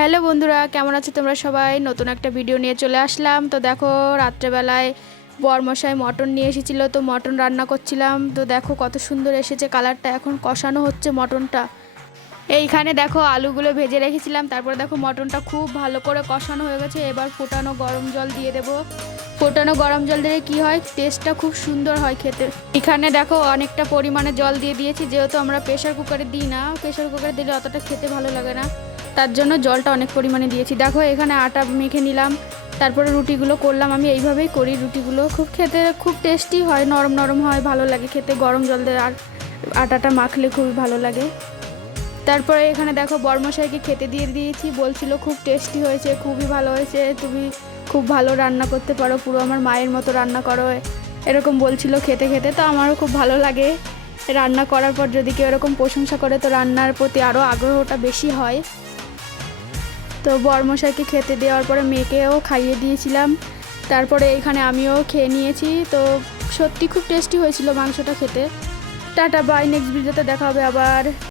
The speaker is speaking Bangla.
হ্যালো বন্ধুরা, কেমন আছো তোমরা সবাই? নতুন একটা ভিডিও নিয়ে চলে আসলাম। তো দেখো, রাত্রেবেলায় বরমশাই মটন নিয়ে এসেছিলো, তো মটন রান্না করছিলাম। তো দেখো কত সুন্দর এসেছে কালারটা। এখন কষানো হচ্ছে মটনটা। এইখানে দেখো আলুগুলো ভেজে রেখেছিলাম, তারপরে দেখো মটনটা খুব ভালো করে কষানো হয়ে গেছে। এবার ফোটানো গরম জল দিয়ে দেবো। ফোটানো গরম জল দিলে কি হয়, টেস্টটা খুব সুন্দর হয় খেতে। এখানে দেখো অনেকটা পরিমাণে জল দিয়ে দিয়েছি, যেহেতু আমরা প্রেশার কুকারে দিই না। প্রেশার কুকারে দিলে অতটা খেতে ভালো লাগে না, তার জন্য জলটা অনেক পরিমাণে দিয়েছি। দেখো এখানে আটা মেখে নিলাম, তারপরে রুটিগুলো করলাম। আমি এইভাবেই করি রুটিগুলো, খুব খেতে খুব টেস্টি হয়, নরম নরম হয়, ভালো লাগে খেতে। গরম জল দিয়ে আর আটাটা মাখলে খুবই ভালো লাগে। তারপরে এখানে দেখো বরমশাইকে খেতে দিয়ে দিয়েছি, বলছিল খুব টেস্টি হয়েছে, খুবই ভালো হয়েছে, তুমি খুব ভালো রান্না করতে পারো, পুরো আমার মায়ের মতো রান্না করো, এরকম বলছিল খেতে খেতে। তো আমারও খুব ভালো লাগে রান্না করার পর যদি কেউ এরকম প্রশংসা করে, তো রান্নার প্রতি আরও আগ্রহটা বেশি হয়। তো বরমশাইকে খেতে দেওয়ার পরে মেয়েকেও খাইয়ে দিয়েছিলাম, তারপরে এখানে আমিও খেয়ে নিয়েছি। তো সত্যি খুব টেস্টি হয়েছিল মাংসটা খেতে। টাটা, বাই, নেক্সট ভিডিওতে দেখা হবে আবার।